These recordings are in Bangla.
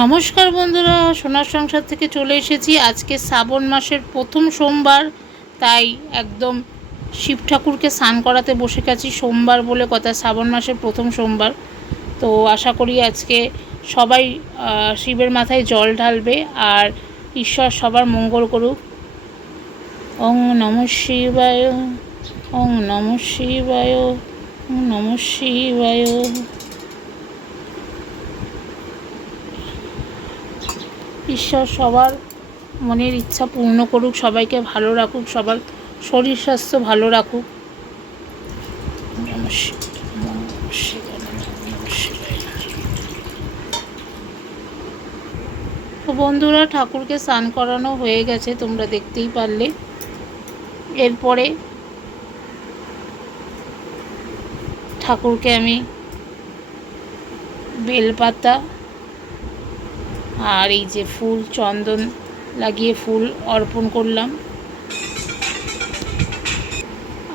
নমস্কার বন্ধুরা, সোনার সংসার থেকে চলে এসেছি। আজকে শ্রাবণ মাসের প্রথম সোমবার, তাই একদম শিব ঠাকুরকে স্নান করাতে বসে গেছি। সোমবার বলে কথা, শ্রাবণ মাসের প্রথম সোমবার। তো আশা করি আজকে সবাই শিবের মাথায় জল ঢালবে আর ঈশ্বর সবার মঙ্গল করুক। ওং নমঃ শিবায়, ওং নমঃ শিবায়, ওং নমঃ শিবায়। ঈশ্বর সবার মনের ইচ্ছা পূর্ণ করুক, সবাইকে ভালো রাখুক, সবার শরীর স্বাস্থ্য ভালো রাখুক। তো বন্ধুরা, ঠাকুরকে স্নান করানো হয়ে গেছে, তোমরা দেখতেই পারলে। এরপরে ঠাকুরকে আমি বেলপাতা আর এই যে ফুল, চন্দন লাগিয়ে ফুল অর্পণ করলাম।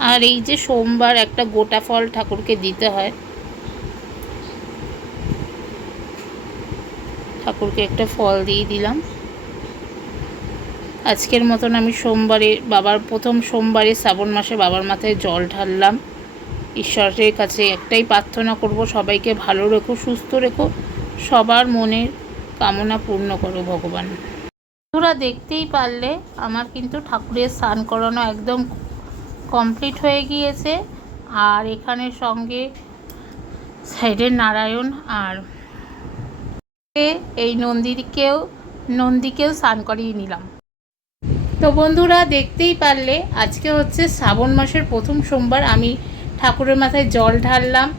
আর এই যে সোমবার একটা গোটা ফল ঠাকুরকে দিতে হয়, ঠাকুরকে একটা ফল দিয়ে দিলাম। আজকের মতন আমি সোমবারে, প্রথম সোমবারে শ্রাবণ মাসে বাবার মাথায় জল ঢাললাম। ঈশ্বরের কাছে একটাই প্রার্থনা করব, সবাইকে ভালো রেখো, সুস্থ রেখো, সবার মনের কামনা পূর্ণ করো ভগবান। তোরা দেখতেই পারলে আমার কিন্তু ঠাকুরের স্নান করানো একদম কমপ্লিট হয়ে গিয়েছে। আর এখানে সঙ্গে সাইডের নারায়ণ আর এই নন্দীকেও স্নান করিয়ে নিলাম। তো বন্ধুরা দেখতেই পারলে আজকে হচ্ছে শ্রাবণ মাসের প্রথম সোমবার। আমি ঠাকুরের মাথায় জল ঢাললাম।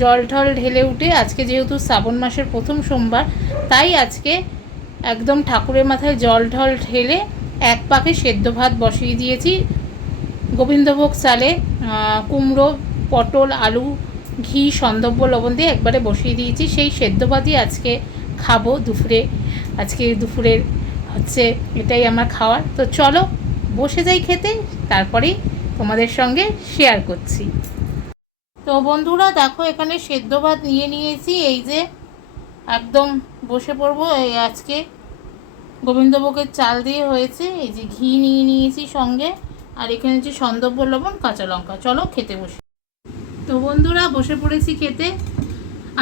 জল ঢেলে উঠে আজকে যেহেতু শ্রাবণ মাসের প্রথম সোমবার, তাই আজকে একদম ঠাকুরের মাথায় জল ঢেলে এক পাকে সেদ্ধ ভাত বসিয়ে দিয়েছি। গোবিন্দভোগ চালে কুমড়ো, পটল, আলু, ঘি, সন্দব্য, লবণ দিয়ে একবারে বসিয়ে দিয়েছি। সেই সেদ্ধ ভাতই আজকে খাবো দুপুরে। আজকে দুপুরের হচ্ছে এটাই আমার খাওয়ার। তো চলো বসে যাই খেতে, তারপরেই তোমাদের সঙ্গে শেয়ার করছি। তো বন্ধুরা দেখো, এখানে সেদ্ধ ভাত নিয়েছি। এই যে একদম বসে পড়বো। এই আজকে গোবিন্দভোগের চাল দিয়ে হয়েছে। এই যে ঘি নিয়েছি সঙ্গে, আর এখানে যে সন্দব্য, লবণ, কাঁচা লঙ্কা। চলো খেতে বসে। তো বন্ধুরা বসে পড়েছি খেতে।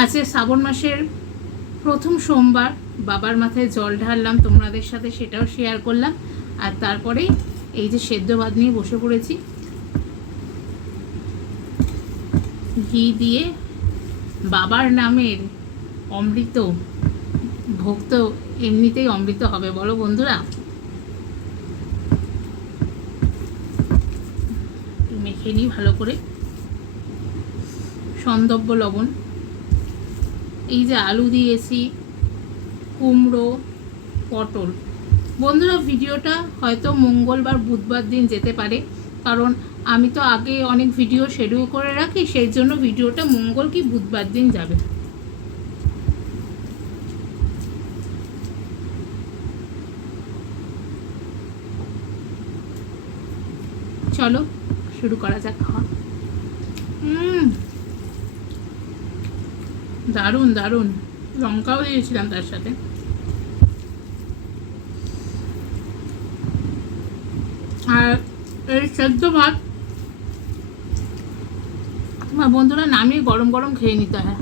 আজকে শ্রাবণ মাসের প্রথম সোমবার, বাবার মাথায় জল ঢাললাম, তোমাদের সাথে সেটাও শেয়ার করলাম। আর তারপরেই এই যে সেদ্ধ ভাত নিয়ে বসে পড়েছি। ঘি দিয়ে বাবার নামের অমৃত ভোগ তো এমনিতেই অমৃত হবে, বলো বন্ধুরা। মেখে নিই ভালো করে। সন্দব্য, লবণ, এই যে আলু দিয়েছি, কুমড়ো, পটল। বন্ধুরা ভিডিওটা হয়তো মঙ্গলবার বুধবার দিন যেতে পারে, কারণ আমি তো আগে অনেক ভিডিও শিডিউল করে রাখি, সেই জন্য ভিডিওটা মঙ্গল কি বুধবার দিন যাবে। চলো শুরু করা যাক খাওয়া। দারুণ দারুণ, লঙ্কাও দিয়েছিলাম তার সাথে। আর এই সেদ্ধ ভাত আমার বন্ধুরা নামিয়ে গরম গরম খেয়ে নিতে হয়।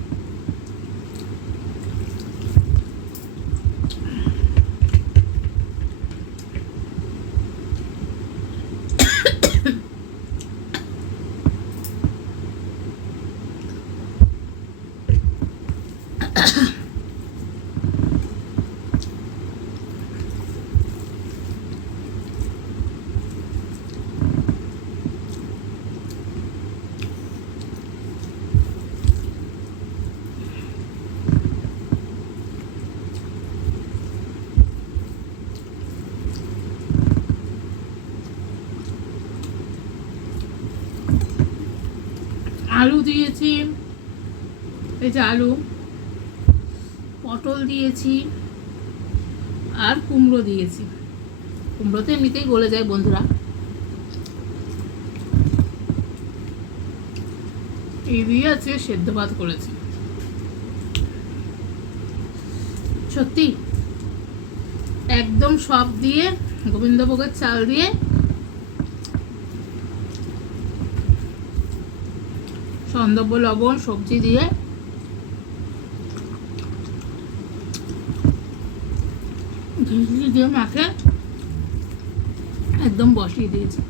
আলু দিয়েছি, এই যে আলু, পটল দিয়েছি আর কুমড়ো দিয়েছি। কুমড়ো তো এমনিতেই গলে যায় বন্ধুরা। এই দিয়ে আজকে সেদ্ধ ভাত করেছি। সত্যি একদম সব দিয়ে, গোবিন্দভোগের চাল দিয়ে সন্দর্ভ লবণ সবজি দিয়ে ঘি দিয়ে মাখে একদম বসিয়ে দিয়েছি।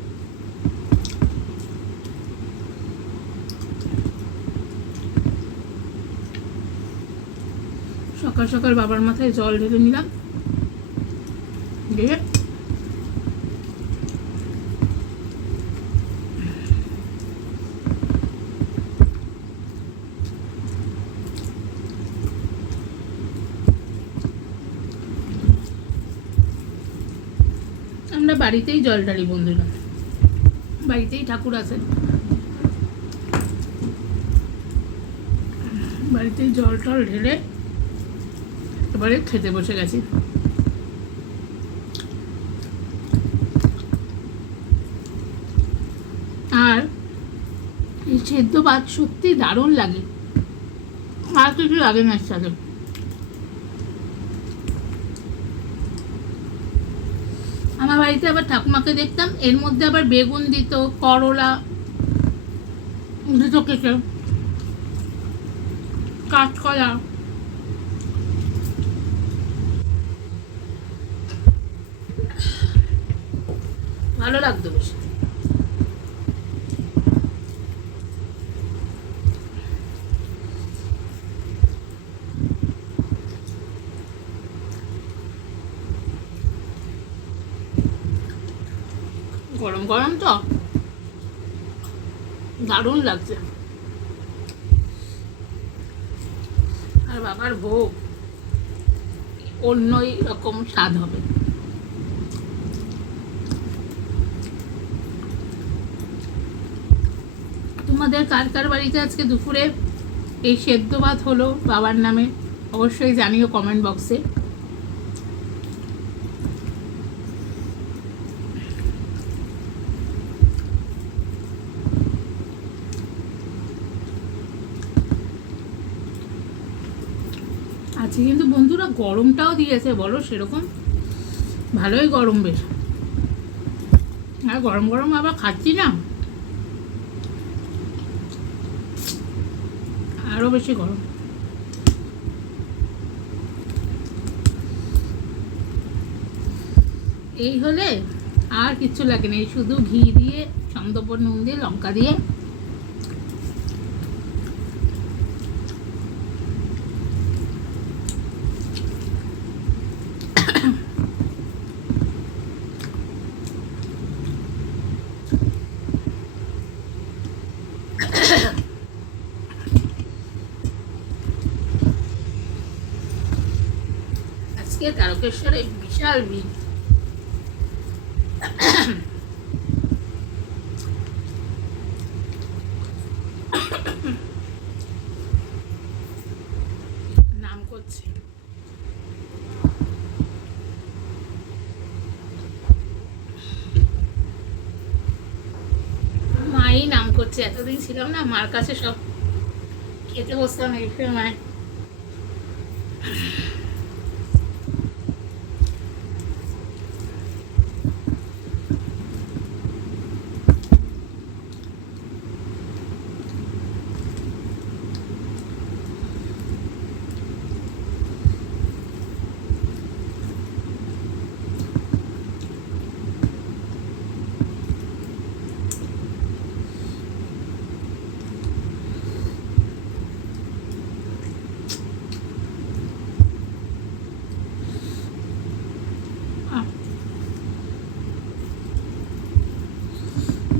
সকাল সকাল বাবার মাথায় জল ঢেলে নিলাম, দিয়ে আমরা বাড়িতেই জল ঢালি বন্ধুরা, বাড়িতেই ঠাকুর আছে, বাড়িতেই জল টল ঢেলে এবারে খেতে বসে গেছি। আর এই সেদ্ধ ভাত সত্যি দারুণ লাগে, আর কিছু লাগে না এর সাথে। আমার বাড়িতে আবার ঠাকুমাকে দেখতাম এর মধ্যে আবার বেগুন দিত, করলা দিত, কেটে কাঁচকলা, ভালো লাগতো বেশ। গরম গরম তো দারুণ লাগছে। আর বাবার ভোগ অন্যই রকম স্বাদ হবে। তোমাদের কার কার বাড়িতে আজকে দুপুরে এই সেদ্ধ ভাত হলো বাবার নামে অবশ্যই জানিও কমেন্ট বক্সে। আজকে কিন্তু বন্ধুরা গরমটাও দিয়েছে বলো সেরকম, ভালোই গরম বেশ। আর গরম গরম আবার খাচ্ছি না, আরো বেশি গরম। এই হলে আর কিচ্ছু লাগে না, এই শুধু ঘি দিয়ে সন্দর্ভ নুন দিয়ে লঙ্কা দিয়ে আজকে তারকেশ্বরে বিশাল ভিড়। নাম করছে মাই নাম করছে, এতদিন ছিলাম না মার কাছে, সব খেতে বসতাম এই মায়।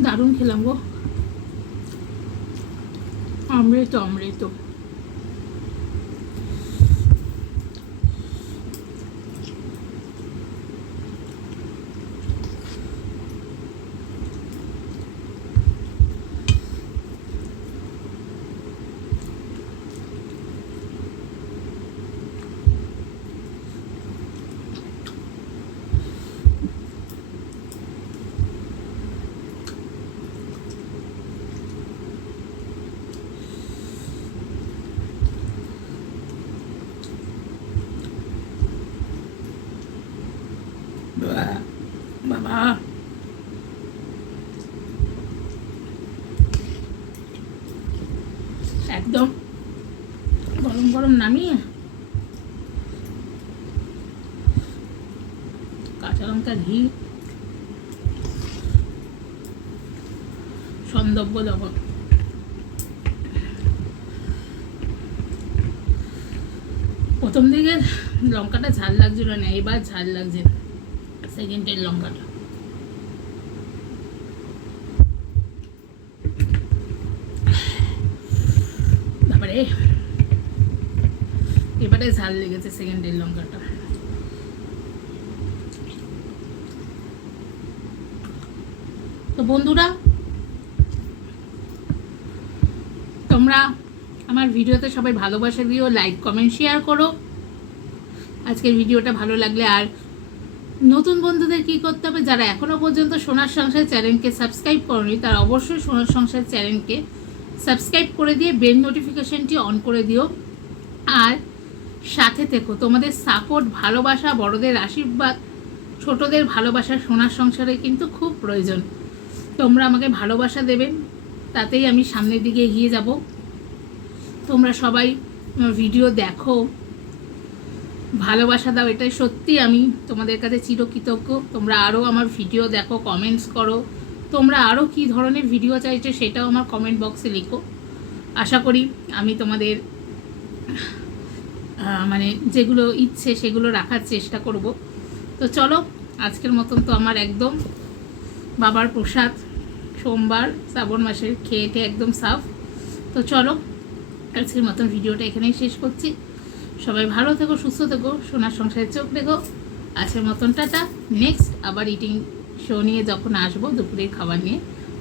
দারুণ খেলাম গো, অমৃত অমৃত। বাবা একদম গরম গরম নামিয়ে কাঁচা লঙ্কা ঘি সন্দব্য লবণ প্রথম দিকে লঙ্কাটা ঝাল লাগছিল না, এবার ঝাল লাগছে সেকেন্ডের লঙ্কাটা। তারপরে এবারে ঝাল লেগেছে সেকেন্ডের লঙ্কাটা। তো বন্ধুরা তোমরা আমার ভিডিওতে সবাই ভালোবাসা দিও, লাইক কমেন্ট শেয়ার করো। আজকের ভিডিওটা ভালো লাগলে, আর নতুন বন্ধুদের কি করতে হবে, যারা এখনো পর্যন্ত সোনার সংসার চ্যানেলকে সাবস্ক্রাইব করনি তারা অবশ্যই সোনার সংসার চ্যানেলকে সাবস্ক্রাইব করে দিয়ে বেল নোটিফিকেশনটি অন করে দিও। আর সাথে থেকো, তোমাদের সাপোর্ট, ভালোবাসা, বড়দের আশীর্বাদ, ছোটদের ভালোবাসা সোনার সংসারে কিন্তু খুব প্রয়োজন। তোমরা আমাকে ভালোবাসা দেবেন, তাতেই আমি সামনের দিকে এগিয়ে যাব। তোমরা সবাই ভিডিও দেখো, ভালোবাসা দাও, এটাই সত্যি আমি তোমাদের কাছে চিরকৃতজ্ঞ। তোমরা আরও আমার ভিডিও দেখো, কমেন্টস করো, তোমরা আরও কী ধরনের ভিডিও চাইছো সেটাও আমার কমেন্ট বক্সে লিখো। আশা করি আমি তোমাদের মানে যেগুলো ইচ্ছে সেগুলো রাখার চেষ্টা করব। তো চলো, আজকের মতন তো আমার একদম বাবার প্রসাদ সোমবার শ্রাবণ মাসের খেয়েটে একদম সাফ। তো চলো, আজকের মতন ভিডিওটা এখানেই শেষ করছি। সবাই ভালো থেকো, সুস্থ থেকো, সোনার সংসারে চোখ রেখো। আজকের মতন টাটা। নেক্সট আবার ইটিং শো নিয়ে যখন আসবো, দুপুরের খাবার নিয়ে,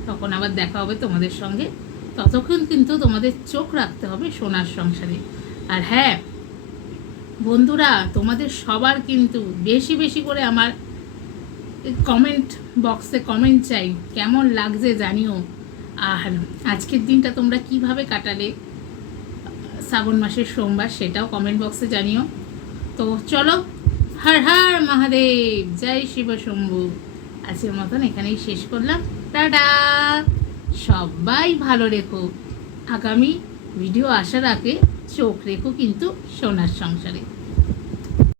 তখন আবার দেখা হবে তোমাদের সঙ্গে। ততক্ষণ কিন্তু তোমাদের চোখ রাখতে হবে সোনার সংসারে। আর হ্যাঁ বন্ধুরা, তোমাদের সবার কিন্তু বেশি বেশি করে আমার কমেন্ট বক্সে কমেন্ট চাই, কেমন লাগছে জানিও। আর আজকের দিনটা তোমরা কিভাবে কাটালে শ্রাবণ মাসের সোমবার, সেটাও কমেন্ট বক্সে জানিও। তো চলো, হর হর মহাদেব, জয় শিব শম্ভু। আজকের মতন এখানেই শেষ করলাম, টাটা। সবাই ভালো রেখো, আগামী ভিডিও আসার আগে চোখ রেখো কিন্তু সোনার সংসারে।